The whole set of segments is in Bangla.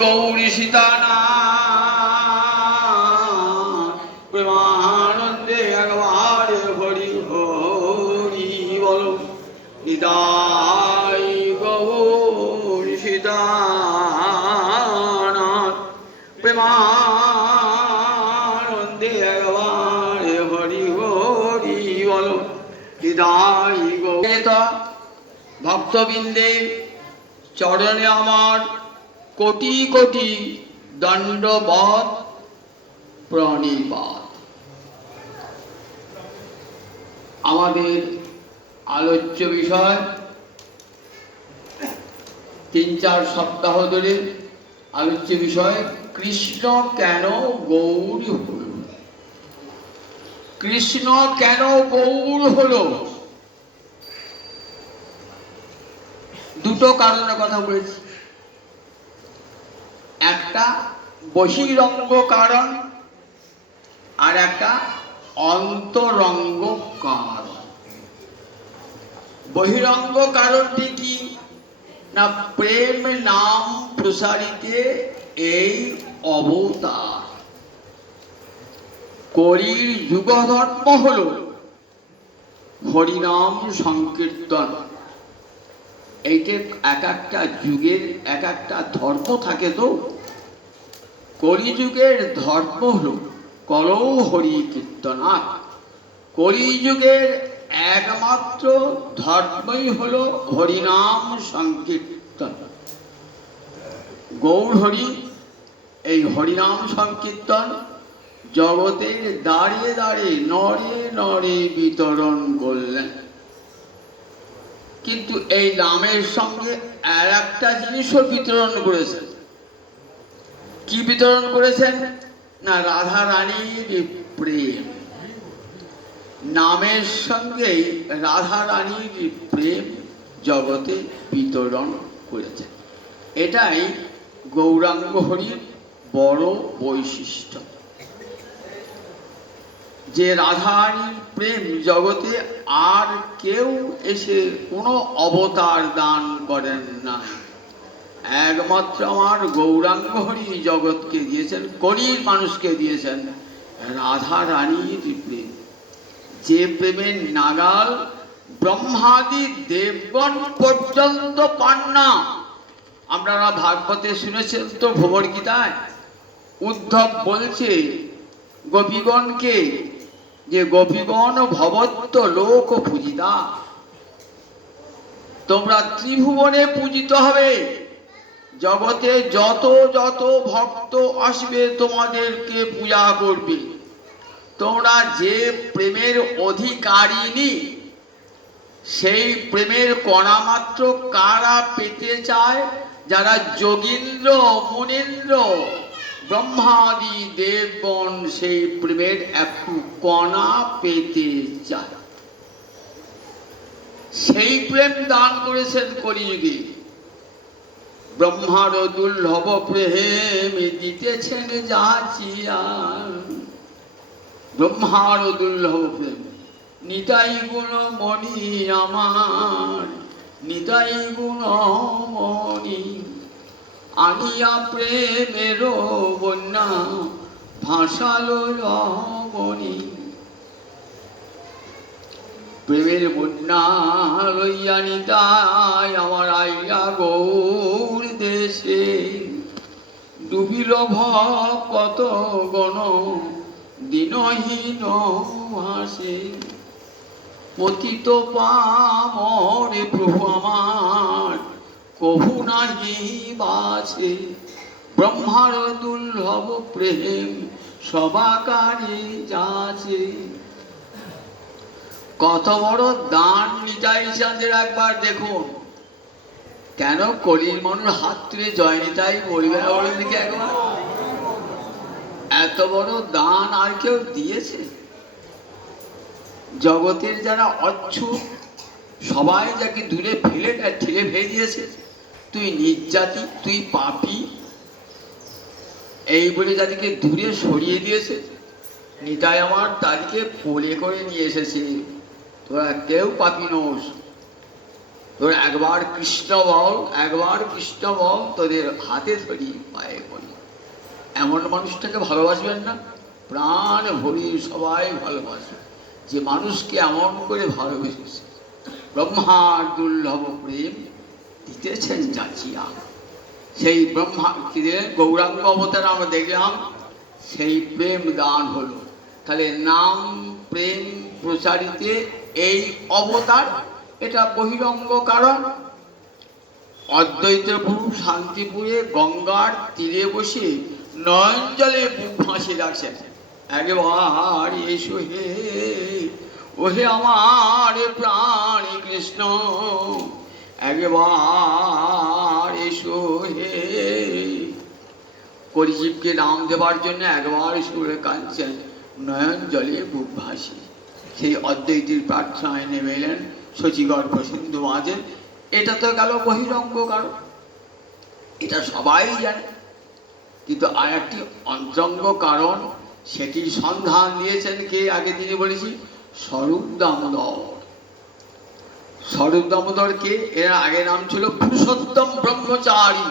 গৌরী সীতানা প্রেমানন্দে একবারে হরি হরি বল নিতাই গৌরী সীতানা প্রেমানন্দে একবারে হরি হরি বল নিতাই গৌরী ভক্তবৃন্দের চরণে আমার কোটি কোটি দণ্ডবৎ প্রণিপাত। আমাদের আলোচ্য বিষয় ৩-৪ সপ্তাহ ধরে আলোচ্য বিষয় কৃষ্ণ কেন গৌর হল। কৃষ্ণ কেন গৌর হল? দুটো কারণে কথা বলেছি। একটা বহিরঙ্গ কারণ আর একটা অন্তরঙ্গ কারণ। বহিরঙ্গ কারণটি কি না, প্রেম নাম প্রসারিতে এই অবতার। কলির যুগধর্ম হল হরিনাম সংকীর্তন। এইটা এক একটা যুগের এক একটা ধর্ম থাকে। তো কলিযুগের ধর্ম হল কলৌ হরি কীর্তনা। কলিযুগের একমাত্র ধর্মই হল হরিনাম সংকীর্তন। গৌর হরি এই হরিনাম সংকীর্তন জগতের দাঁড়িয়ে দাঁড়িয়ে নরে নরে বিতরণ করলেন। কিন্তু এই নামের সঙ্গে আর একটা জিনিসও বিতরণ করেছেন। কি বিতরণ করেছেন না, রাধা রানীর প্রেম। নামের সঙ্গে রাধা রানীর প্রেম জগতে বিতরণ করেছেন। এটাই গৌরাঙ্গ হরির বড় বৈশিষ্ট্য, যে রাধারানীর প্রেম জগতে আর কেউ এসে কোনো অবতার দান করেন না। একমাত্র আমার গৌরাঙ্গ হরি জগৎকে দিয়েছেন, কলির মানুষকে দিয়েছেন রাধা রানীর প্রেম। যে প্রেমের নাগাল ব্রহ্মাদি দেবগণ পর্যন্ত পান না। আপনারা ভাগবতে শুনেছেন তো, ভগবদ গীতায় উদ্ধব বলছে গোপীগণকে যে গোপীগণ ভবত্ত লোক পূজিতা, তোমরা ত্রিভুবনে পূজিত হবে। জগতে যত যত ভক্ত আসবে তোমাদেরকে পূজা করবে। তোমরা যে প্রেমের অধিকারিণী, সেই প্রেমের কণা মাত্র কারা পেতে চায়? যারা যোগীন্দ্র মুনীন্দ্র ব্রহ্মাদি দেবগণ সেই প্রেমের একটু কণা পেতে চায়। সেই প্রেম দান করেছেন কলিযুগে। ব্রহ্মার দুর্লভ প্রেম দিতেছেন যাচিয়া। ব্রহ্মার দুর্লভ প্রেম, নিতাই গুণ মণি আমার, নিতাই গুণ মণি, আনিয়া প্রেমের বন্যা ভাসালো লবণী। প্রেমের বন্যা লইয়া নিতাই আমার আইয়া গৌর দেশে। ডুবিল ভক্ত গণ দিনহীন ভাসে। পতিত পামরে প্রভু আমার কভু নাহি বাসে। ব্রহ্মার দুর্লভ প্রেম সবাকারে যাচে। কত বড় দান নিতাই চাঁদের একবার দেখুন। কেন কলির মানুষ হাত তুলে জয় নিতাই বলবে না? বলেন দিকে একবার। এত বড় দান আর কেউ দিয়েছে? জগতের যারা অচ্ছুত সবাই যাকে দূরে ফেলে ঠেলে ফেলে দিয়েছে, তুই নির্জাতি, তুই পাপী, এই বলে যাদেরকে দূরে সরিয়ে দিয়েছে, নিতাই আমার তাদেরকে কোলে করে নিয়ে এসেছে। তোরা কেউ পাপী নোস, তোর একবার কৃষ্ণ বল, একবার কৃষ্ণ বল, তোদের হাতে ধরি পায়ে বলি। এমন মানুষটাকে ভালোবাসবেন না? প্রাণ ভরি সবাই ভালোবাসে। যে মানুষকে এমন করে ভালোবেসেছে, ব্রহ্মার দুর্লভ প্রেম দিতেছেন যাচিয়া। সেই ব্রহ্মা কি দিলেন? গৌরাঙ্গ অবতার আমরা দেখলাম, সেই প্রেম দান হলো। তাহলে নাম প্রেম প্রচারিতে এই অবতার, এটা বহিরঙ্গ কারণ। অদ্বৈত প্রভু শান্তিপুরে গঙ্গার তীরে বসে নয়ন জলে বুক ভাসিয়ে রাখছেন, একবার এসো হে, ওহে আমার প্রাণ কৃষ্ণ, একবার এসো হে। কলিজীবকে নাম দেবার জন্য একবার সুরে কাঁদছেন, নয়ন জলে বুক ভাসি। সেই অদ্বৈতীর প্রার্থনায় নেমে এলেন শচীগর্ভ সিন্ধু মাঝে। এটা তো গেল বহিরঙ্গ কারণ, এটা সবাই জানে। কিন্তু আর একটি অন্তরঙ্গ কারণ, সেটির সন্ধান দিয়েছেন কে? আগে তিনি বলেছি স্বরূপ দামোদর। স্বরূপ দামোদর কে? এর আগে নাম ছিল পুরুষোত্তম ব্রহ্মচারী।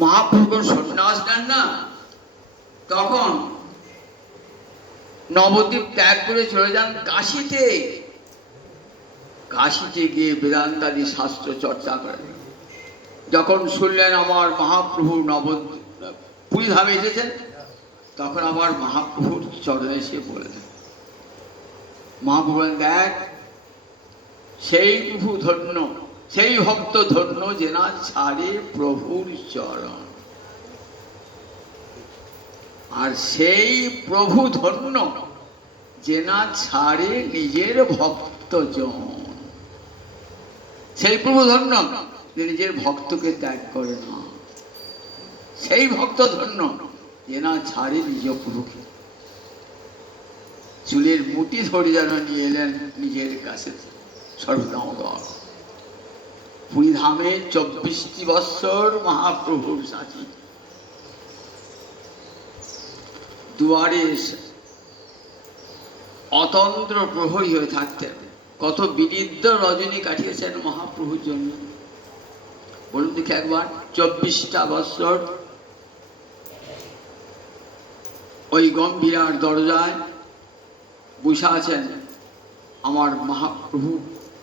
মহাপ্রভু সন্ন্যাস নেন না, তখন নবদ্বীপ ত্যাগ করে চলে যান কাশীতে। কাশীতে গিয়ে বেদান্তাদি শাস্ত্র চর্চা করেন। যখন শুনলেন আমার মহাপ্রভু পুরীধামে এসেছেন, তখন আবার মহাপ্রভুর চরণে এসে বললেন, মহাপ্রভু দেখ, সেই প্রভু ধন্য, সেই ভক্ত ধন্য যে না ছাড়ে প্রভুর চরণ। আর সেই প্রভু ধন্য যে না ছাড়ে নিজের ভক্তজন। সেই প্রভু ধন্য যে নিজের ভক্তকে ত্যাগ করে না। সেই ভক্ত ধন্য যে না ছাড়ে নিজ প্রভুকে। চুলের মুঠি ধরে যেন নিয়ে এলেন নিজের কাছে সর্বদামোদর। পুরীধামে 24টি বৎসর মহাপ্রভুর সাথী। দুয়ারে অতন্ত্র প্রহরী হয়ে থাকতেন। কত বিনিদ্র রজনী কাটিয়েছেন মহাপ্রভুর জন্য, বলুন দেখি একবার। 24টা বৎসর ওই গম্ভীরার দরজায় বসে আছেন আমার মহাপ্রভু।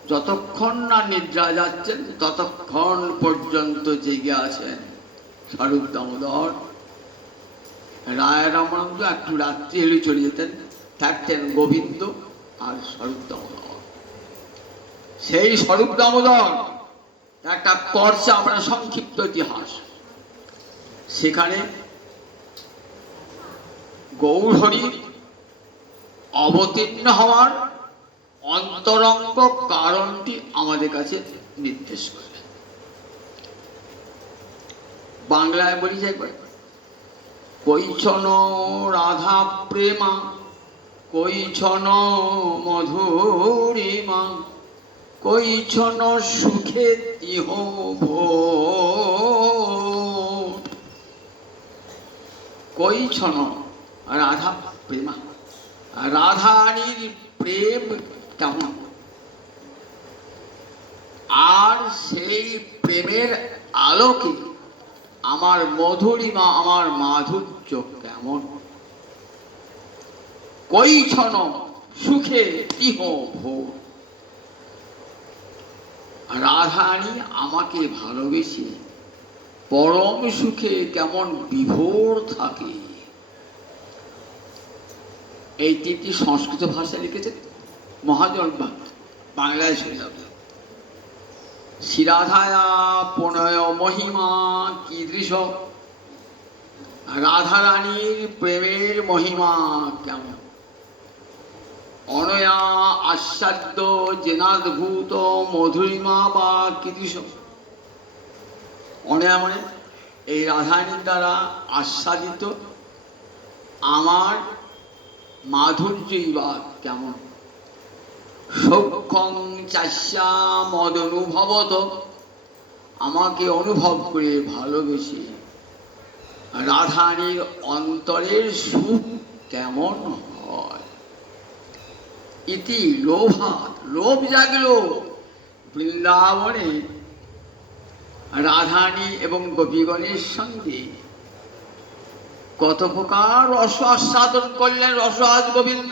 যতক্ষণ না নিদ্রা যাচ্ছেন ততক্ষণ পর্যন্ত জেগে আছেন স্বরূপ দামোদর। রায় রামানন্দ একটু রাত্রি হলে চলে যেতেন, থাকতেন গোবিন্দ আর স্বরূপ দামোদর। সেই স্বরূপ দামোদর একটা করছে আমরা সংক্ষিপ্ত ইতিহাস। সেখানে গৌরহরির অবতীর্ণ হওয়ার অন্তরঙ্গ কারণটি আমাদের কাছে নির্দেশ করে। বাংলায় বলি যে একবার, কৈছন রাধা প্রেমা, কৈছন মধুরিমা, কৈছন সুখে তিহ ভোর। কৈছন রাধা প্রেমা, রাধারানীর প্রেম কেমন, আর সেই প্রেমের আলোকে আমার মধুরিমা, আমার মাধুর্য কেমন। কৈছন সুখে তিহ ভোর। রাধারানী আমাকে ভালোবেসে পরম সুখে কেমন বিভোর থাকে। এই তিনটি সংস্কৃত ভাষায় লিখেছে মহাজন বাংলায় শুনে যাবে। শ্রীরাধায়া প্রণয় মহিমা কীদৃশ, রাধারানীর প্রেমের মহিমা কেমন। অনয়া আস্বাদ্য জেনাদ্ভূত মধুরিমা বা কীদৃশ। অনয়া মানে এই রাধারানীর দ্বারা আস্বাদিত আমার মাধুর্যই বা কেমন। সৌখ্যং চাস্যা মদ অনুভবত, আমাকে অনুভব করে ভালোবেসে রাধারানীর অন্তরের সুখ কেমন হয়। ইতি লোভাত, লোভ জাগলো বৃন্দাবনে রাধারানী এবং গোপীগণের সঙ্গে কত প্রকার রস আস্বাদন করলেন। রসরাজ গোবিন্দ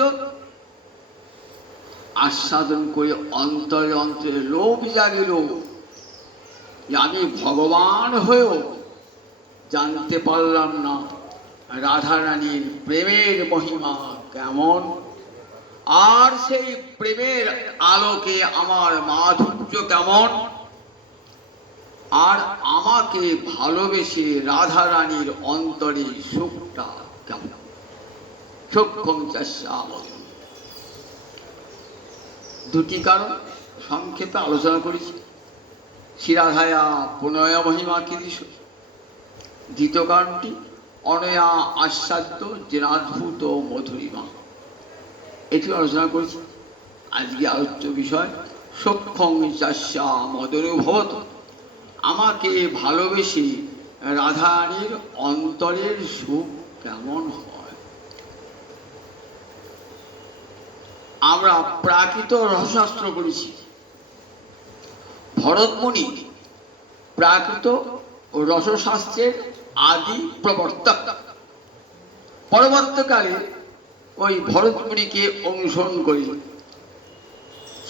আস্বাদন করে অন্তরে অন্তরে লোভ জাগিল যে আমি ভগবান হয়েও জানতে পারলাম না রাধারানীর প্রেমের মহিমা কেমন, আর সেই প্রেমের আলোকে আমার মাধুর্য কেমন, আর আমাকে ভালোবেসে রাধারানীর অন্তরে সুখটা কেমন। সূক্ষ্ম চাষাবলী দুটি কারণ সংক্ষেপে আলোচনা করেছি। শ্রীরাধায়া প্রণয় মহিমা কীদৃশ, দ্বিতীয় কারণটি অনয়া আস্বাদ্য জেনাদ্ভুত মধুরিমা, এটি আলোচনা করেছি। আজকে আলোচ্য বিষয় সূক্ষ্ম চাষা মদনুভবত, আমাকে ভালোবেসে রাধারানীর অন্তরের সুখ কেমন হয়। আমরা প্রাকৃত রসশাস্ত্র করেছি। ভরতমুনি প্রাকৃত রসশাস্ত্রের আদি প্রবর্তক। পরবর্তীকালে ওই ভরতমুনিকে অনুসরণ করে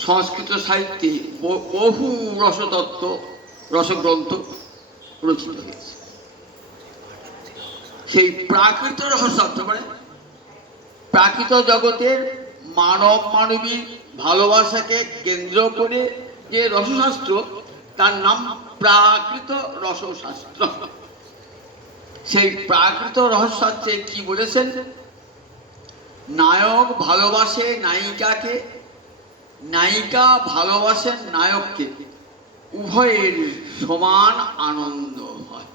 সংস্কৃত সাহিত্যে বহু রসতত্ত্ব রসগ্রন্থ রচিত হয়েছে। সেই প্রাকৃত রসশাস্ত্র মানে প্রাকৃত জগতের মানব মানবীর ভালোবাসাকে কেন্দ্র করে যে রসশাস্ত্র, তার নাম প্রাকৃত রসশাস্ত্র। সেই প্রাকৃত রসশাস্ত্রে কি বলেছেন, নায়ক ভালোবাসে নায়িকাকে, নায়িকা ভালোবাসেন নায়ককে, উভয়ের সমান আনন্দ হয়।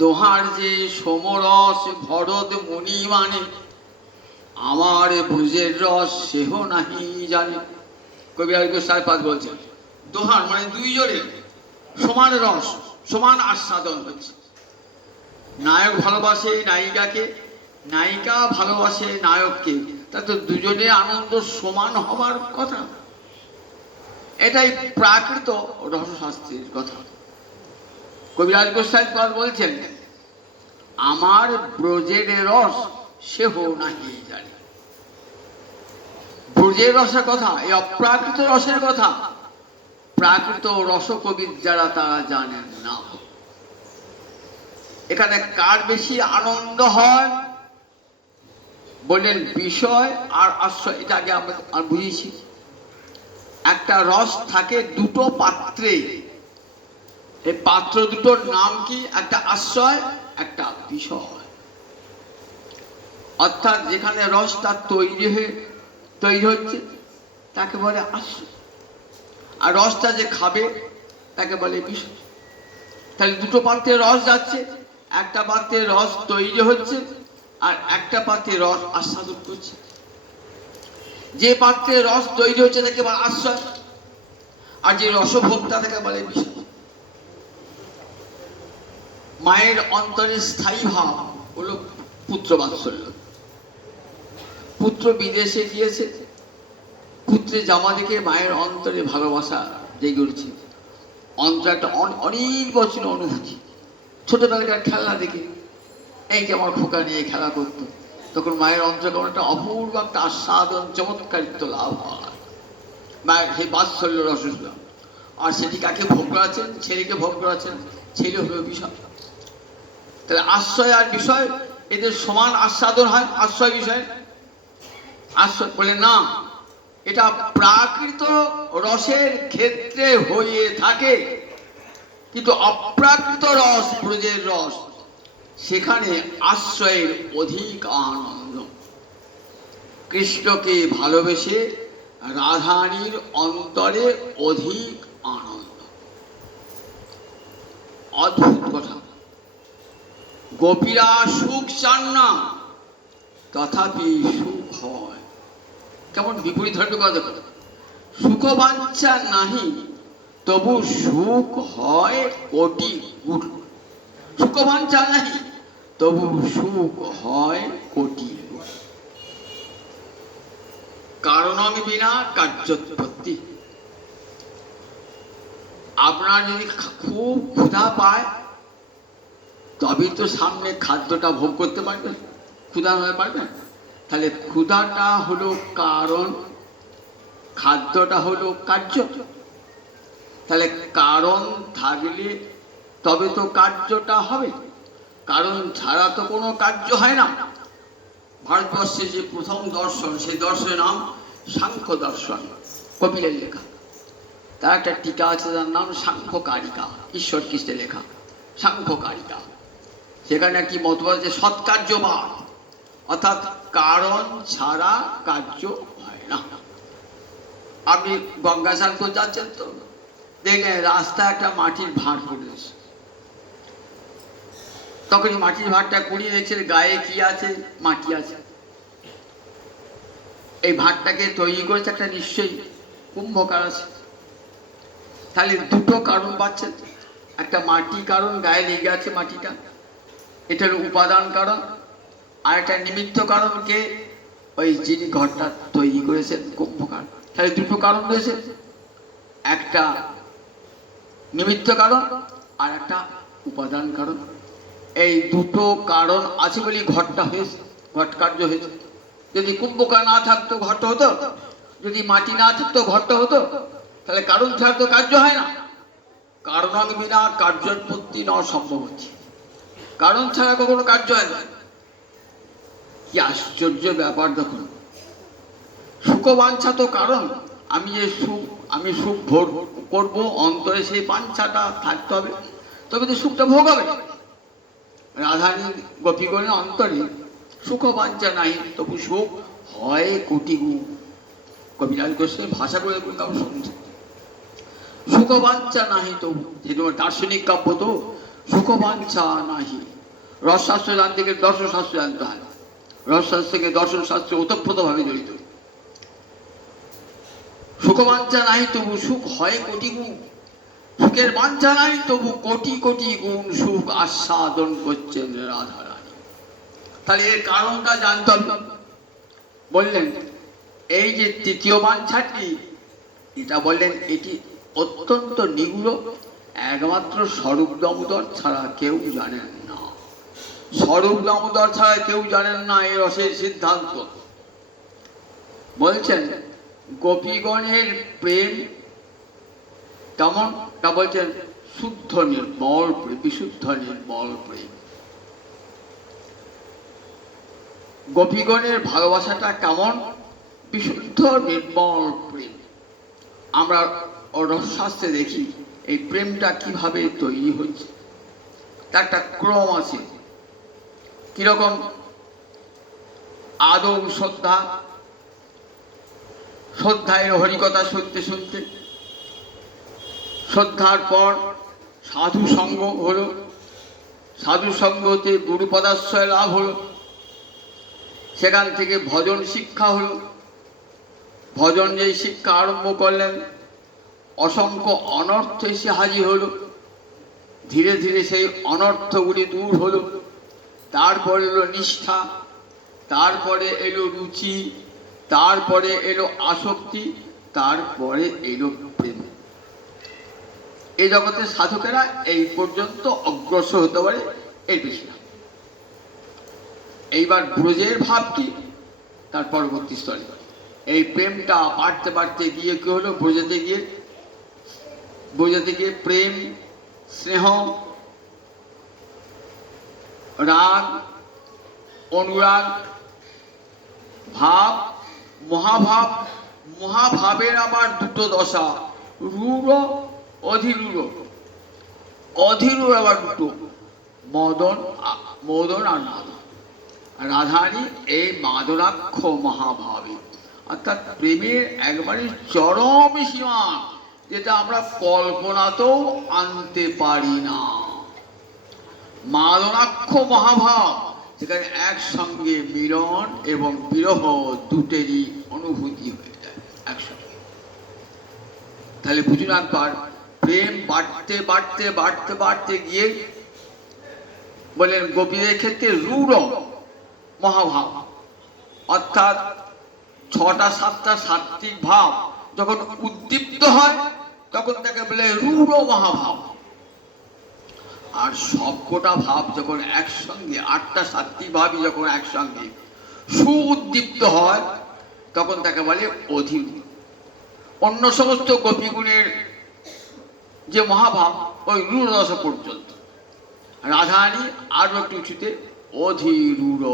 দোহার যে সমরস ভরত মুনি মানে, আমার ভুজের রস সেহ নাহি জানে। কবি গোস্বামীপাদ বলছেন দোহার মানে দুইজনের সমান রস, সমান আস্বাদন হচ্ছে। নায়ক ভালোবাসে নায়িকাকে, নায়িকা ভালোবাসে নায়ককে, তা তো দুজনের আনন্দ সমান হবার কথা। এটাই প্রাকৃত রসশাস্ত্রের কথা। কবিরাজ গোস্বামীপাদ বলছেন আমার ব্রজের রস সেহ নাহি জানে। ব্রজের রসের কথা, এই অপ্রাকৃত রসের কথা প্রাকৃত রসকবিদ যারা তারা জানেন না। এখানে কার বেশি আনন্দ হয় বললেন, বিষয় আর আশ্রয়। এটা আগে আমরা বুঝিয়েছি। একটা রস থাকে দুটো পাত্রে, এই পাত্র দুটোর নাম কি, একটা আশ্রয় একটা বিষয়। অর্থাৎ যেখানে রসটা তৈরি হচ্ছে তাকে বলে আশ্রয়, আর রসটা যে খাবে তাকে বলে বিষয়। তাহলে দুটো পাত্রে রস যাচ্ছে, একটা পাত্রে রস তৈরি হচ্ছে আর একটা পাত্রে রস আস্বাদন করছে। যে পাত্রে রস তৈরি হচ্ছে তাকে বলে আশ্রয়, আর যে রসভোক্তা তাকে বলে বিষয়। মায়ের অন্তরে স্থায়ী ভাব হলো পুত্র বাৎসল্য। পুত্র বিদেশে গিয়েছে, পুত্রের জামা দেখে মায়ের অন্তরে ভালোবাসা জেগে উঠছে। অন্তরে একটা অনেক বছর অনুভূতি। ছোটবেলাকার খেলনা দেখে এই যে আমার খোকা নিয়ে খেলা করতো, তখন মায়ের অন্তরে কেমন একটা অপূর্ব একটা আস্বাদন চমৎকারিত্ব লাভ হয়। মায়ের সেই বাৎসল্য রসগোল্লা, আর সেটি কাকে ভোগ করাচ্ছেন, ছেলেকে ভোগ করাচ্ছেন, ছেলে হলো বিষয়। তাহলে আশ্রয় আর বিষয় এদের সমান আস্বাদন হয়। আশ্রয় বিষয় আশ্রয় বলে না, এটা প্রাকৃত রসের ক্ষেত্রে হয়ে থাকে, কিন্তু অপ্রাকৃত রস ব্রজের রস, সেখানে আশ্রয়ের অধিক আনন্দ। কৃষ্ণকে ভালোবেসে রাধারানীর অন্তরে অধিক আনন্দ। অদ্ভুত কথা। গোপীরা সুখ চান না, তথাপি সুখ হয়। কেমন বিপরীত ধর্মী কথা দেখো। সুখ বাঞ্ছা নাহি, তবু সুখ হয় কোটি গুণ। সুখ বাঞ্ছা নাহি, তবু সুখ হয় কোটি গুণ। কারণং বিনা কার্যোৎপত্তি। আপনার যদি খুব ক্ষুধা পায় তবেই তো সামনে খাদ্যটা ভোগ করতে পারবেন, ক্ষুধা হয়ে পারবেন। তাহলে ক্ষুধাটা হলো কারণ, খাদ্যটা হলো কার্য। তাহলে কারণ থাকলে তবে তো কার্যটা হবে, কারণ ছাড়া তো কোনো কার্য হয় না। ভারতবর্ষে যে প্রথম দর্শন, সেই দর্শনের নাম সাংখ্য দর্শন, কপিলের লেখা। তার একটা টিকা আছে, তার নাম সাংখ্যকারিকা, ঈশ্বর খ্রিস্টের লেখা সাংখ্যকারিকা। সেখানে কি মতবাদ যে সৎকার্যবাদ, অর্থাৎ কারণ ছাড়া কার্য হয় না। আপনি গঙ্গাসাগর করে যাচ্ছেন তো দেখলেন রাস্তায় একটা মাটির ভাঁড় পড়েছে, তখন মাটির ভাঁড়টা কুড়িয়ে দেখছেন গায়ে কি আছে, মাটি আছে। এই ভাঁড়টাকে তৈরি করেছে একটা নিশ্চয়ই কুম্ভকার আছে। তাহলে দুটো কারণ পাচ্ছেন, একটা মাটি কারণ, গায়ে লেগে আছে মাটিটা, এটা হলো উপাদান কারণ। আর একটা নিমিত্ত কারণকে ওই যিনি ঘরটা তৈরি করেছেন কুম্ভকার। তাহলে দুটো কারণ রয়েছে, একটা নিমিত্ত কারণ আর একটা উপাদান কারণ। এই দুটো কারণ আছে বলে ঘরটা হয়েছে, ঘট কার্য হয়েছে। যদি কুম্ভকার না থাকতো ঘরটা হতো, যদি মাটি না থাকতো ঘরটা হতো। তাহলে কারণ ছাড়া তো কার্য হয় না। কারণ বিনা কার্যোৎপত্তি ন সম্ভবতি, কারণ ছাড়া কখনো কার্য হয় না। কি আশ্চর্য ব্যাপার দেখুন, সুখবাঞ্ছা তো কারণ। আমি সুখ ভোগ করবো, অন্তরে সেই বাঞ্ছাটা থাকতে হবে, তবে তো সুখটা ভোগ হবে। রাধানী গোপীগণের অন্তরে সুখবাঞ্ছা নাই, তবু সুখ হয় কোটি গুণ। কবিরাজ গোস্বামী ভাষা করে কারণ শুনছে, সুখবাঞ্ছা নাহি তবু, যেটা দার্শনিক কাব্য তো, সুখবাঞ্ছা নাহি। রসশাস্ত্র জানতে গেলে দর্শন শাস্ত্র জানতে হয়, রসশাস্ত্র থেকে দর্শন শাস্ত্রে ওতপ্রোতভাবে জড়িত। সুখবাঞ্ছা নাই তবু সুখ হয় কোটি গুণ, সুখের বাঞ্ছা নাই তবু কোটি কোটি গুণ সুখ আস্বাদন করছেন রাধারানী। তাহলে এর কারণটা জানতে হবে। বললেন এই যে তৃতীয় বাঞ্ছাটি, এটা বললেন এটি অত্যন্ত নিগুড়, একমাত্র স্বরূপ দামোদর ছাড়া কেউ জানেন না। স্বরূপ দামোদর ছাড়া কেউ জানেন না এই রসের সিদ্ধান্ত। বলছেন গোপীগণের প্রেম কেমন, তা বলছেন শুদ্ধ নির্মল প্রেম, বিশুদ্ধ নির্মল প্রেম। গোপীগণের ভালোবাসাটা কেমন, বিশুদ্ধ নির্মল প্রেম। আমরা রসশাস্ত্রে দেখি এই প্রেমটা কিভাবে তৈরি হচ্ছে, তার একটা ক্রম আছে। কিরকম, আদৌ শ্রদ্ধা, শ্রদ্ধায় হরিকথা শুনতে শুনতে, শ্রদ্ধার পর সাধু সঙ্গ হলো, সাধু সঙ্গতে গুরুপদাশ্রয় লাভ হলো, সেখান থেকে ভজন শিক্ষা হলো। ভজন যেই শিক্ষা আরম্ভ করলেন, অসংখ্য অনর্থ এসে হাজির হলো। ধীরে ধীরে সেই অনর্থগুলি দূর হলো। তারপরে এলো নিষ্ঠা, তারপরে এলো রুচি, তারপরে এলো আসক্তি, তারপরে এলো প্রেম। এই জগতের সাধকেরা এই পর্যন্ত অগ্রসর হতে পারে, এর বেশি না। এইবার ব্রজের ভাবটি তার পরবর্তী স্তরে। এই প্রেমটা বাড়তে বাড়তে গিয়ে কি হলো, ব্রজেতে গিয়ে প্রেম, স্নেহ, রাগ, অনুরাগ, ভাব, মহাভাব। মহাভাবের আবার দুটো দশা, রূঢ়, অধীরূঢ়। অধীরূঢ় আবার দুটো, মদন আর মাদন। রাধারী এই মাদনাক্ষ মহাভাবে, অর্থাৎ প্রেমের একবারে চরম সীমা, যেটা আমরা কল্পনাতেও আনতে পারি না। মাদনাক্ষ মহাভাব, যেখানে একসঙ্গে মিলন এবং বিরহ দুটেরই অনুভূতি হয়ে যায় একসঙ্গে। তাহলে বুঝুন একবার, প্রেম বাড়তে বাড়তে বাড়তে বাড়তে গিয়ে বলেন গোপীদের ক্ষেত্রে রূঢ় মহাভাব, অর্থাৎ ছটা সাতটা সাত্ত্বিক ভাব যখন উদ্দীপ্ত হয় তখন তাকে বলে রূঢ় মহাভাব। আর সবকটা ভাব যখন একসঙ্গে, আটটা সাত্ত্বিক ভাবই যখন একসঙ্গে সুউদ্দীপ্ত হয় তখন তাকে বলে অধীর। অন্য সমস্ত গোপীগুণের যে মহাভাব ওই রূঢ় দশা পর্যন্ত, রাধারানী আরো একটু উঁচুতে অধীরূঢ়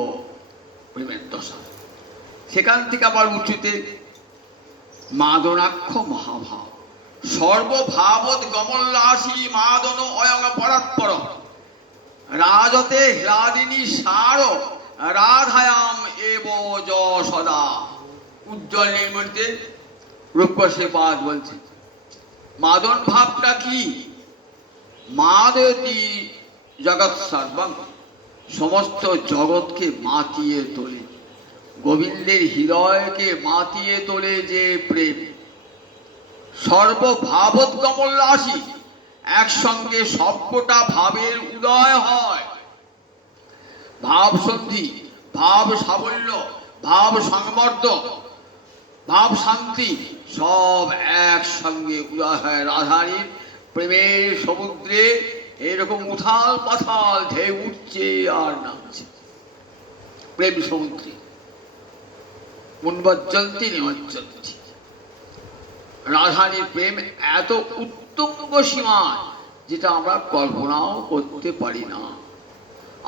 প্রেমের দশা, সেখান থেকে আবার উঁচুতে মাদনাক্ষ মহাভাব। সর্বভাবত গমল্লাসী মাদন অয়ং পরাৎপর রাজতে হ্লাদিনী সার রাধায়াম এব য সদা। উজ্জ্বল নির্মূর্তে রূপসে পাদ বলছে মাদন ভাবটা কি? মাদয়তি জগৎ সর্বং, সমস্ত জগৎকে মাতিয়ে তোলে। গোবিন্দের হৃদয়কে মাতিয়ে তোলে যে প্রেম। সর্বভাবত কমল্লাসী, একসঙ্গে সবকটা ভাবের উদয় হয়। ভাব সন্ধি, ভাব সাবল্য, ভাব সংবর্ধ, ভাব শান্তি সব একসঙ্গে উদয় হয় রাধারানীর প্রেমের সমুদ্রে। এরকম উথাল পাথাল ঢেউ উঠছে আর নামছে প্রেম সমুদ্রে। উন্মজ্জন্তি নিমজ্জন্তি। রাধারানীর প্রেম এত উত্তুঙ্গ সীমায় যেটা আমরা কল্পনাও করতে পারি না।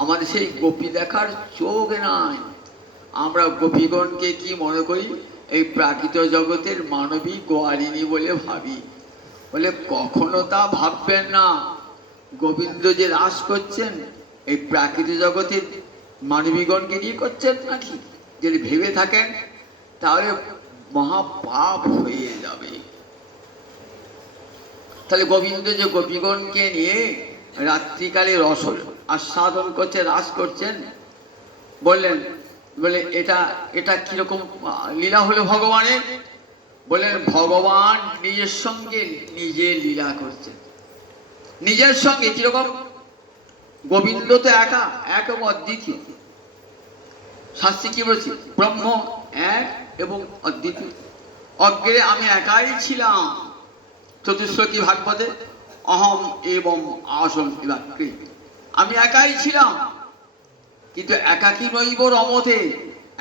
আমাদের সেই গোপী দেখার চোখ নাই। আমরা গোপীগণকে কি মনে করি? এই প্রাকৃত জগতের মানবী গোয়ালিনী বলে ভাবি। বলে কখনো তা ভাববেন না। গোবিন্দ যে রাস করছেন এই প্রাকৃত জগতের মানবীগণকে নিয়ে করছেন নাকি? যদি ভেবে থাকেন তাহলে মহাপাপ হয়ে যাবে। তাহলে গোবিন্দ যে গোপীগণকে নিয়ে রাত্রিকালে রস আস্বাদন করছে, রাস করছেন, বললেন বলে এটা এটা কিরকম লীলা হলো ভগবানের? বললেন ভগবান নিজের সঙ্গে নিজে লীলা করছেন। নিজের সঙ্গে কিরকম? গোবিন্দ তো একা, এক এবং অদ্বিতীয়। শাস্ত্রে কি বলছি? ব্রহ্ম এক এবং অদ্বিতীয়। অগ্রে আমি একাই ছিলাম। চতুর্শ্লোকী ভাগবতে অহম এবং আসম ইবাক্রে, আমি একাই ছিলাম। কিন্তু একাকী নইব রমতে,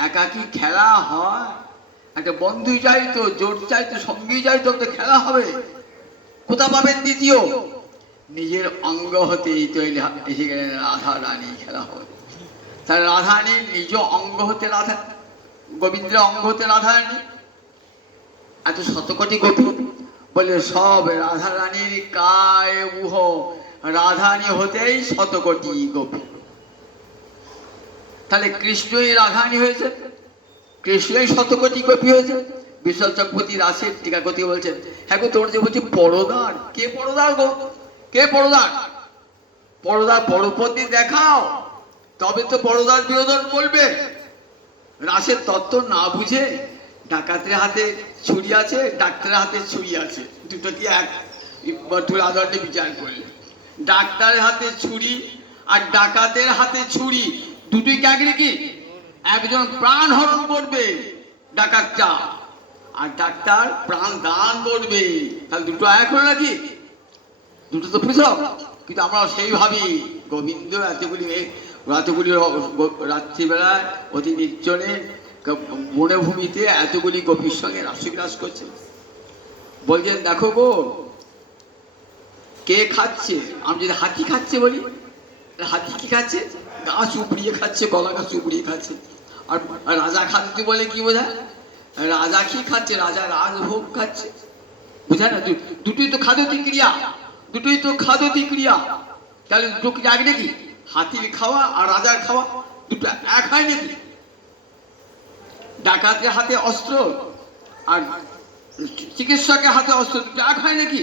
একাকী খেলা হয়? একটা বন্ধু চাইতো, জোট চাইতো, সঙ্গী চাইতো, তো খেলা হবে। কোথা পাবেন দ্বিতীয়? নিজের অঙ্গ হতেই তো এসে গেলেন রাধা রানী, খেলা হবে। তার রাধারানীর নিজ অঙ্গ হতে রাধা, গোবিন্দের অঙ্গ হতে রাধারানী। এত শতকোটি গোপী বলে সব রাধা রানীর কায় উহ, রাধারানী হতেই শতকোটি গোপী। তাহলে কৃষ্ণই রাধারানী হয়েছে, কৃষ্ণই শতকোটি গোপী হয়েছে। বিশ্বল চক্রবর্তী রাসের টিকা করতে বলছেন, হ্যাঁ গো তোমরা যে বলছি পরদার, কে পরদার গো? কে পরদার? পরদার পরপতি দেখাও, তবে তো পরদার বিনোদন বলবে। রাসের তত্ত্ব না বুঝে ডাকাতের হাতে ছুরি আছে, ডাক্তারের হাতে ছুরি আছে, দুটো কি এক? আদর্শে বিচার করলে ডাক্তারের হাতে ছুরি আর ডাকাতের হাতে ছুরি দুটোই ক্যাগড়ে কি? একজন প্রাণ হরণ করবে ডাকাতটা, আর ডাক্তার প্রাণ দান করবে। তাহলে দুটো এক হলো নাকি? দুটো তো পৃথক। কিন্তু আমরা সেই ভাবি গোবিন্দ এতগুলি রাত্রিবেলায় অতি নির্জনে বনভূমিতে এতগুলি গোপীর সঙ্গে রাসবিলাস করছে। বলছেন দেখো গো কে খাচ্ছে? আমি যদি হাতি খাচ্ছে বলি, হাতি কি খাচ্ছে? গাছ উপড়িয়ে খাচ্ছে, কলা গাছ উপড়িয়ে খাচ্ছে। আর রাজা খাদ্য বলে কি বোঝায়? রাজা কি খাচ্ছে? রাজা রাজভোগ খাচ্ছে, বোঝায় না? দুটোই তো খাদ্যতি ক্রিয়া, দুটোই তো খাদ্যতি ক্রিয়া। তাহলে দুটো কি এক নাকি? হাতির খাওয়া আর রাজার খাওয়া দুটো এক হয় নাকি? ডাকাতের হাতে অস্ত্র আর চিকিৎসকের হাতে অস্ত্র দুটো এক হয় নাকি?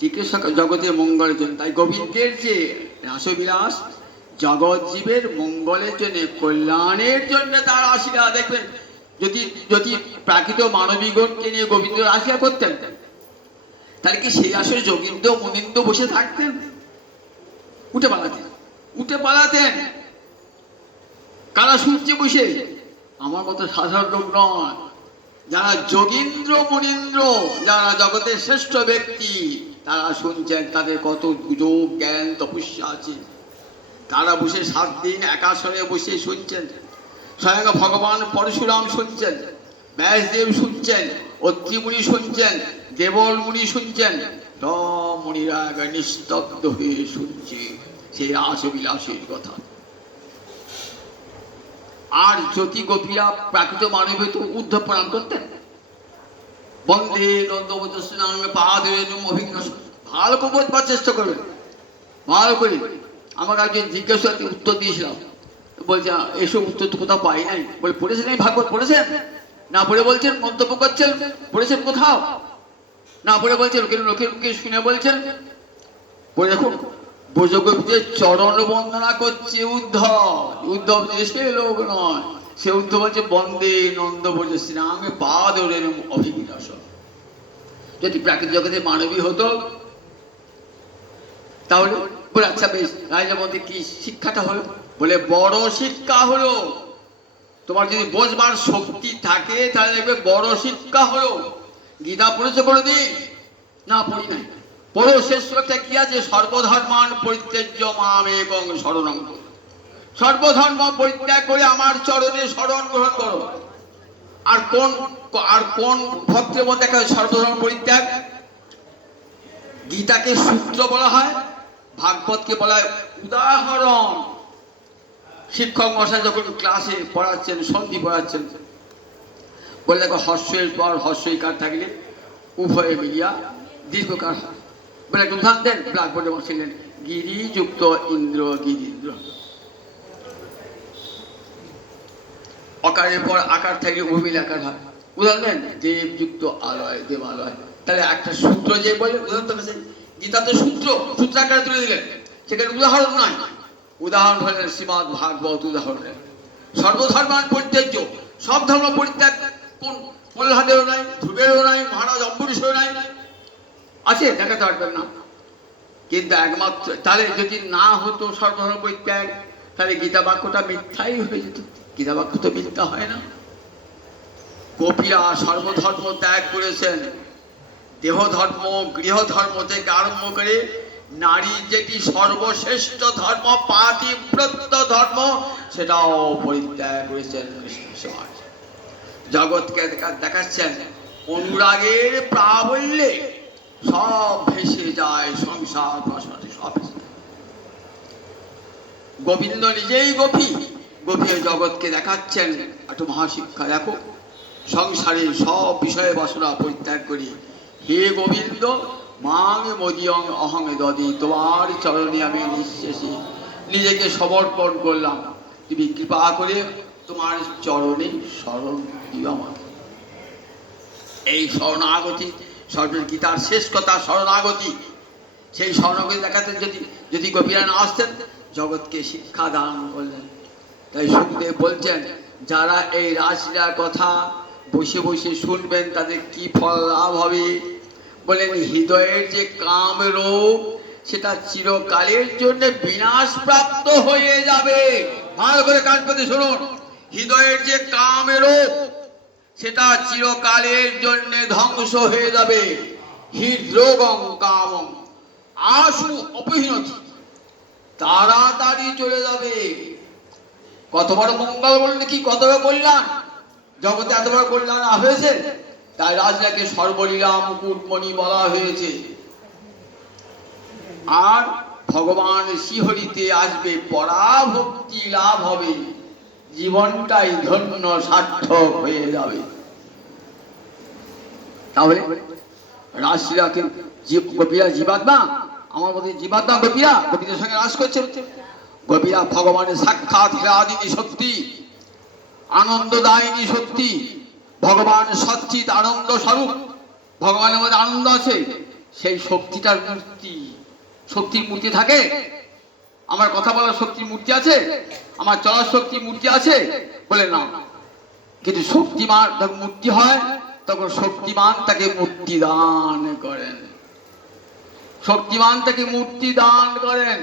চিকিৎসক জগতের মঙ্গলের জন্য। তাই গোবিন্দের যে রাসবিলাস জগৎ জীবের মঙ্গলের জন্য, কল্যাণের জন্য তার আশীরা। দেখবেন যদি যদি প্রাকৃত মানবীগণকে নিয়ে গোবিন্দ আশীরা করতেন, তাহলে কি সেই আসলে যোগীন্দ্র মুনীন্দ্র বসে থাকতেন? উঠে পালাতেন, উঠে পালাতেন। কারা শুনছে বসে? আমার মতো সাধারণ লোক নয়, যারা যোগীন্দ্র মুনীন্দ্র, যারা জগতের শ্রেষ্ঠ ব্যক্তি, তারা শুনছেন, তাদের কত যোগ জ্ঞান তপস্যা আছে, তারা বসে 7 দিন একাসনে বসে শুনছেন। স্বয়ং ভগবান পরশুরাম শুনছেন, ব্যাসদেব শুনছেন, অত্রিমুনি শুনছেন, দেবল মুনি শুনছেন, সব মুনিরা নিস্তব্ধ হয়ে শুনছে সেই রাসবিলাসের কথা। আর জ্যোতি গোপীরা প্রাকৃত মানবে তো ঊর্ধ্ব প্রণাম করতেন। বন্দে নন্দবতস্নামে পাদেরুম অভিজ্ঞাস। ভালো করে বোঝবার চেষ্টা করবেন, ভালো করে। আমাকে একজন জিজ্ঞাসা উত্তর দিয়েছিলাম, বলছে এসব উত্তর তো কোথাও পাই নাই। বলে পড়েছেন, এই ভাগবত পড়েছেন? না পড়ে বলছেন, মন্তব্য করছেন। পড়েছেন কোথাও? না পড়ে বলছেন, লোকের মুখে শুনে বলছেন। পড়ে দেখুন, ব্রজগোপীদের চরণ বন্দনা করছে উদ্ধব। উদ্ধব সে লোক নয়, সে উদ্ধব বলছে বন্দে নন্দ ব্রজ শ্রীরামে পাদেরুম অভিজ্ঞাস। যদি প্রাকৃতিক জগতে মানবী হতো তাহলে বলে আচ্ছা বেশ, রাজার মধ্যে কি শিক্ষাটা হলো? বলে বড় শিক্ষা হলো। তোমার যদি বোঝবার শক্তি থাকে তাহলে দেখবে বড় শিক্ষা হলো। গীতা পড়েছো কোনোদিন? না পড়ি নাই। পড়ো, শেষ শ্লোকটা কি আছে? সর্বধর্মান পরিত্যাজ্য মামেকং শরণং কুরু। সর্বধর্ম পরিত্যাগ করে আমার চরণে শরণ গ্রহণ করো। আর কোন ভক্তের মধ্যে দেখা হয় সর্বধর্ম পরিত্যাগ? গীতাকে সূত্র বলা হয়, ভাগবতকে বলা হয় উদাহরণ। শিক্ষক মশাই যখন ক্লাসে পড়াচ্ছেন, সন্ধি পড়াচ্ছেন, বলে দেখো হর্ষের পর হর্ষইকার থাকলে উভয়ে মিলিয়া দীর্ঘকার হয়। বলে একটু উদাহরণ দেন। ব্ল্যাকবোর্ডে বসিলেন গিরিযুক্ত ইন্দ্র গিরীন্দ্র। অকারের পর আকার থাকলে উভয় আকার হয়। উদাহরণ দেন দেবযুক্ত আলয় দেবালয়। তাহলে একটা সূত্র যে বলে উদাহরণ তো গীতাতে সূত্র আকারে তুলে দিলেন, সেখানে উদাহরণ নয়। উদাহরণ হলেন শ্রীমদ্ ভাগবত উদাহরণের। সর্বধর্মান পরিত্যাজ্য, সব ধর্ম পরিত্যাগ। কোন প্রহ্লাদেরও নাই, ধ্রুবেরও নাই, মহারাজ অম্বরীশেরও নাই। আছে, দেখাতে পারবেন না। কিন্তু একমাত্র তাহলে যদি না হতো সর্বধর্ম পরিত্যাগ, তাহলে গীতা বাক্যটা মিথ্যাই হয়ে যেত। গীতা বাক্য তো মিথ্যা হয় না। গোপীরা সর্বধর্ম ত্যাগ করেছেন। দেহধর্ম, গৃহধর্ম থেকে আরম্ভ করে নারীর যেটি সর্বশ্রেষ্ঠ ধর্ম পাতিব্রত্য ধর্ম, সেটাও পরিত্যাগ করেছেন। জগৎকে দেখাচ্ছেন অনুরাগের প্রাবল্যে সব ভেসে যায়, সংসার প্রশ্নে সব। গোবিন্দ নিজেই গোপী, গোপী জগৎকে দেখাচ্ছেন একটা মহাশিক্ষা। দেখো, সংসারের সব বিষয়ে বাসনা পরিত্যাগ করি, হে গোবিন্দ মাং মদিয়ং অহং দদি, তোমার চরণে আমি নিঃশেষে নিজেকে সমর্পণ করলাম। তুমি কৃপা করে তোমার চরণে শরণ দিও আমাকে। এই শরণাগতি গীতার শেষ কথা শরণাগতি। সেই শরণাগতি দেখাতে যদি গোপীরা না আসতেন, জগৎকে শিক্ষা দান করলেন। তাই সুখদেব বলছেন, যারা এই রাসলীলার কথা বসে বসে শুনবেন তাদের কি ফল লাভ হবে? বলেন হৃদয়ের যে কাম রোগ, সেটা চিরকালের জন্য বিনাশ প্রাপ্ত হয়ে যাবে। ভালো করে কান পেতে শুনুন। হৃদয়ের যে কাম রোগ, সেটা চিরকালের জন্য ধ্বংস হয়ে যাবে। হৃদরোগং কামং আশু অপহীনতি, তাড়াতাড়ি চলে যাবে। কত বড় মঙ্গল বললে কি, কত বড় কল্যাণ, জগতে এত বড় কল্যাণ হয়েছে। তাই রাজনাকে সর্বলীলা মুকুটমণি বলা হয়েছে। আর ভগবান শ্রীহরিতে আসবে, পরাভক্তি লাভ হবে, জীবনটাই ধন্য সার্থক হয়ে যাবে। তাহলে রাসলীলাকে গোপীরা জীবাত্মা, আমার মধ্যে জীবাত্মা গোপীরা, গোপীদের সঙ্গে রাস করছে। গোপীরা ভগবানের সাক্ষাৎ হ্লাদিনী শক্তি, আনন্দদায়িনী শক্তি। ভগবান সচ্চিৎ আনন্দ স্বরূপ, ভগবানের মধ্যে আনন্দ আছে। সেই শক্তিটার মূর্তি, শক্তির মূর্তি থাকে। আমার কথা বলার শক্তির মূর্তি আছে, আমার চলার শক্তির মূর্তি আছে বলে না। কিন্তু শক্তিমান যখন মূর্তি হয়, তখন শক্তিমান তাকে মূর্তি দান করেন। শক্তিমান তাকে মূর্তি দান করেন।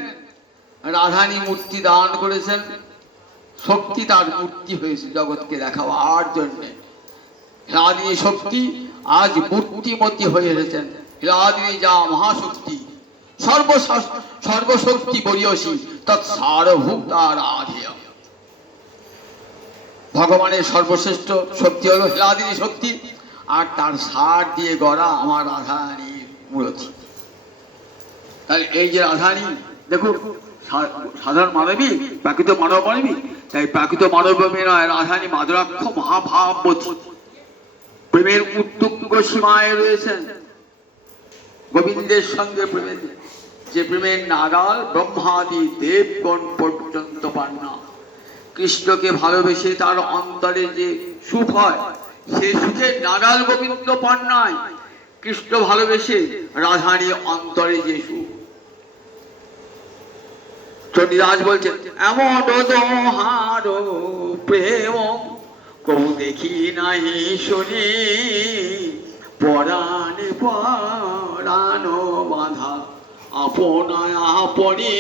রাধানী মূর্তি দান করেছেন শক্তি তার মূর্তি হয়েছে জগৎকে দেখাবার জন্যে। হেলাদিনী শক্তি আজ মূর্তিমতী হয়ে এসেছেন। হেলাদিনী যা মহাশক্তি, সর্বশক্তি বরিয়সী তৎসারভূতারাধেয়। ভগবানের সর্বশ্রেষ্ঠ শক্তি হলো হেলাদিনী শক্তি, আর তার সার দিয়ে গড়া আমার রাধারানীর মূর্তি। তাহলে এই যে রাধারানী দেখুন, সাধারণ মানবী, প্রাকৃত মানব মানবী, তাই প্রাকৃত মানবী নয়, রাধারানী মাধুরাক্ষ মহাভাববতী, প্রেমের উত্তুঙ্গ সীমায় রয়েছেন। গোবিন্দের সঙ্গে প্রেমের যে প্রেমের নাগাল ব্রহ্মাদি দেবগণ পর্যন্ত পান না। কৃষ্ণকে ভালোবেসে তার অন্তরে যে সুখ হয়, সে সুখের নাগাল গোবিন্দ পান নাই। কৃষ্ণ ভালোবেসে রাধারানী অন্তরে যে সুখ, চণ্ডীদাস বলছেন এমন দোহার প্রেম কবু দেখি নাই শুনি, পরাণে পরাণ বাঁধা আপনায় আপনি।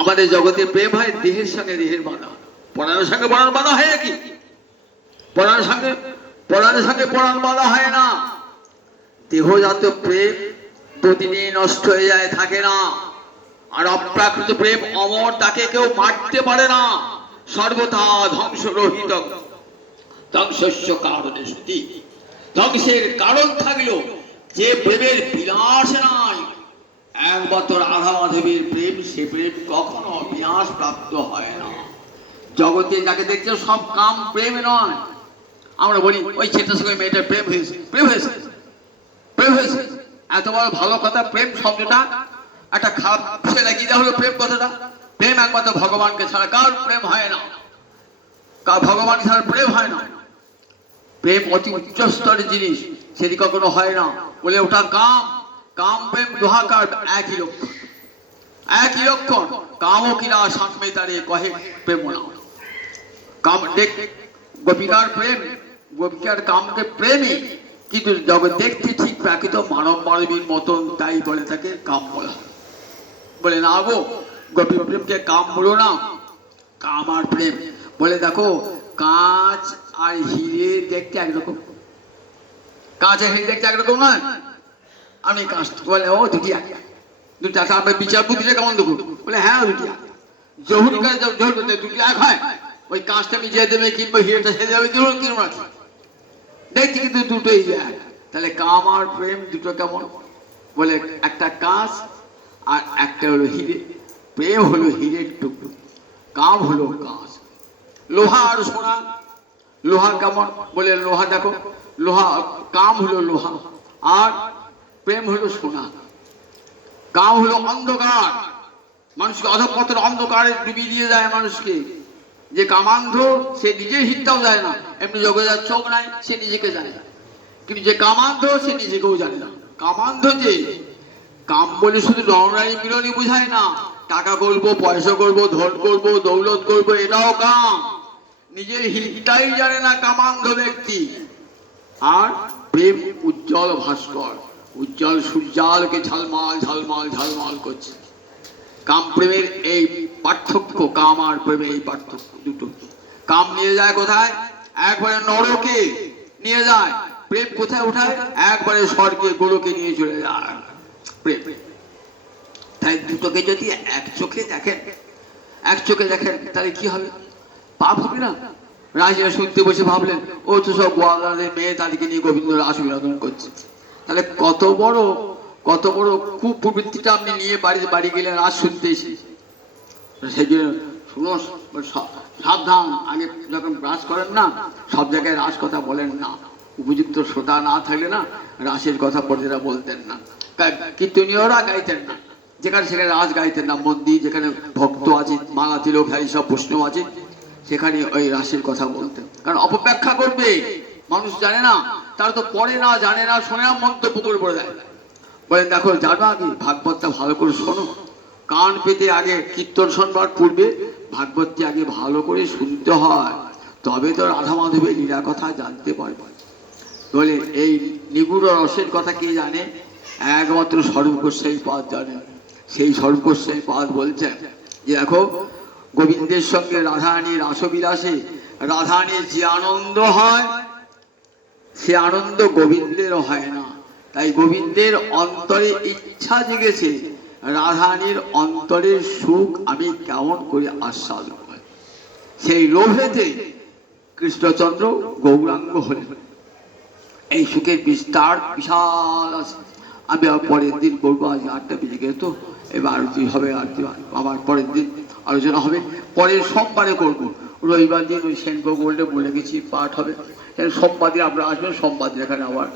আমাদের জগতে প্রেম হয় দেহের সঙ্গে দেহের বাঁধা, পরাণের সঙ্গে পরাণ বাঁধা হয় নাকি? পরাণের সঙ্গে পরাণ বাঁধা হয় না। দেহজাত প্রেম দুদিনে নষ্ট হয়ে যায়, থাকে না। আর অপ্রাকৃত প্রেম অমর, তাকে কেউ মারতে পারে না, সর্বদা ধ্বংস রহিত। ধ্বংসস্য কারণে সতী, ধ্বংসের কারণ থাকলেও যে প্রেমের বিনাশ নাই, একমাত্র রাধা মাধবের প্রেম, সে প্রেম কখনো বিনাশ প্রাপ্ত হয় না। জগতে যাকে দেখছে সব কাম প্রেম নয়। আমরা বলি ওই ছেলেটার সঙ্গে মেয়েটার প্রেম হয়েছে, প্রেম হয়েছে, প্রেম হয়েছে, এত বড় ভালো কথা। প্রেম শব্দটা একটা খারাপ সে লাগিয়ে দেওয়া হলো প্রেম কথাটা। প্রেম একমাত্র ভগবানকে ছাড়া কার প্রেম হয় না, কার ভগবান ছাড়া প্রেম হয় না। প্রেম অতি উচ্চ স্তরের জিনিস, সেটি কখনো হয় না। বলে ওটা কাম, কাম প্রেম দুহাকার একই লক্ষণ, একই লক্ষণ। কামও কিনা সামনে তারে কহে প্রেম না। কাম দেখ গোপিকার প্রেম, গোপিকার কামকে প্রেমী, কিন্তু জগৎ দেখতে ঠিক প্রাকৃত মানব মানবীর মতন, তাই বলে তাকে কাম বলা। বলে না গো, গোপী প্রেমকে কাম বলো না, কাম আর প্রেম। বলে দেখো, কাঁচ আর হিরে দেখতে একরকম, কাঁচ আর হিরে দেখতে একরকম নয়। আমি কাঁচ বলে ও দুটি এক, দুটি এক। আমরা বিচার বুদ্ধিটা কেমন দেখো? বলে হ্যাঁ দুটি এক। জহুর কাজ জহুর করতে দুটি এক হয়। ওই কাঁচটা মিজিয়ে দেবে কিংবা হিরেটা সেরে যাবে, কিরম আছে দেখছি, কিন্তু দুটোই এক। তাহলে কাম আর প্রেম দুটো কেমন? বলে একটা কাঁচ আর একটা হলো হিরে। প্রেম হলো হিরের টুকরো, কাম হলো কাঁচ। লোহা আর সোনা, লোহা কেমন? বলে লোহা দেখো, লোহা, কাম হলো লোহা আর প্রেম হলো সোনা। কাম হলো অন্ধকার, মানুষকে অধঃপতন অন্ধকারে ডুবিয়ে দিয়ে যায় মানুষকে। যে কামান্ধ সে নিজে হিটটাও যায় না, এমনি জগতের চোখ নাই, সে নিজেকে জানে না। কিন্তু যে কামান্ধ সে নিজেকেও জানে না। কামান্ধ যে, কাম বলে শুধু নরনারী মিলনই বোঝায় না, টাকা করবো, পয়সা করবো, ধন করবো, দৌলত করবো, এটাও কাম। নিজের হিতটাই জানে না কামান্ধ ব্যক্তি। আর প্রেম উজ্জ্বল ভাস্কর, উজ্জ্বল সূর্যালোকে ঝলমাল ঝলমাল ঝলমাল করছে। কাম প্রেমের এই পার্থক্য, কাম আর প্রেমের এই পার্থক্য দুটো। কাম নিয়ে যায় কোথায়? একবারে নরকে নিয়ে যায়। প্রেম কোথায় উঠায়? একবারে স্বর্গে গোলকে নিয়ে চলে যায় প্রেম। তাই দুটোকে যদি এক চোখে দেখেন, এক চোখে দেখেন, তাহলে কি হবে? পাপ হবে না? রাজীরা শুনতে বসে ভাবলেন ও তো সব গোয়ালাদের মেয়ে, তাদেরকে নিয়ে গোবিন্দ রাস বিনোদন করছে। তাহলে কত বড় কুপ্রবৃত্তিটা আপনি নিয়ে বাড়ি গেলেন রাস শুনতে এসে। সেই জন্য শুনো, সাবধান, আগে যখন রাস করেন না, সব জায়গায় রাস কথা বলেন না। উপযুক্ত শ্রোতা না থাকলে না রাসের কথা পড়েরা বলতেন না, কীর্তনীয়রা গাইতেন না, যেখানে সেখানে রাস গাইতেন না। মন্দির যেখানে ভক্ত আছে, মালা তিলকধারী সব বৈষ্ণব আছে, সেখানে ওই রাসের কথা বলতেন। কারণ অপব্যাখ্যা করবে, মানুষ জানে না, তারা তো পড়ে না, জানে না, শোনে না, মন্তব্য করে পড়ে দেয়। বলেন দেখো, জানো আগে ভাগবতটা ভালো করে শোনো। কান পেতে আগে কীর্তন শোনবার পূর্বে ভাগবতটি আগে ভালো করে শুনতে হয়, তবে তো রাধা মাধবের লীলা কথা জানতে পারবে। বলে এই নিগুড় রসের কথা কে জানে? একমাত্র স্বরূপ গোস্বামী পাদ জানেন। সেই স্বরূপ গোস্বামী পাদ বলছেন যে দেখো, গোবিন্দের সঙ্গে রাধারানীর রাসবিলাসে রাধারানীর যে আনন্দ হয় সে আনন্দ গোবিন্দেরও হয় না। তাই গোবিন্দের অন্তরে ইচ্ছা জেগেছে রাধারানীর অন্তরের সুখ আমি কেমন করে আস্বাদ করি। সেই লোভেতে কৃষ্ণচন্দ্র গৌরাঙ্গ হলেন। এই সুখের বিস্তার বিশাল আছে। আমি পরের দিন করবো। আজ 8টা বেজে গেছে তো, এবার আরতি হবে। আরতি আবার পরের দিন আলোচনা হবে। পরের সোমবারে করবো। রবিবার দিন ওই সেনগো গোল্ডে বলে গেছি পাঠ হবে। সোমবার দিন আপনারা আসবেন। সোমবার দিন এখানে আবার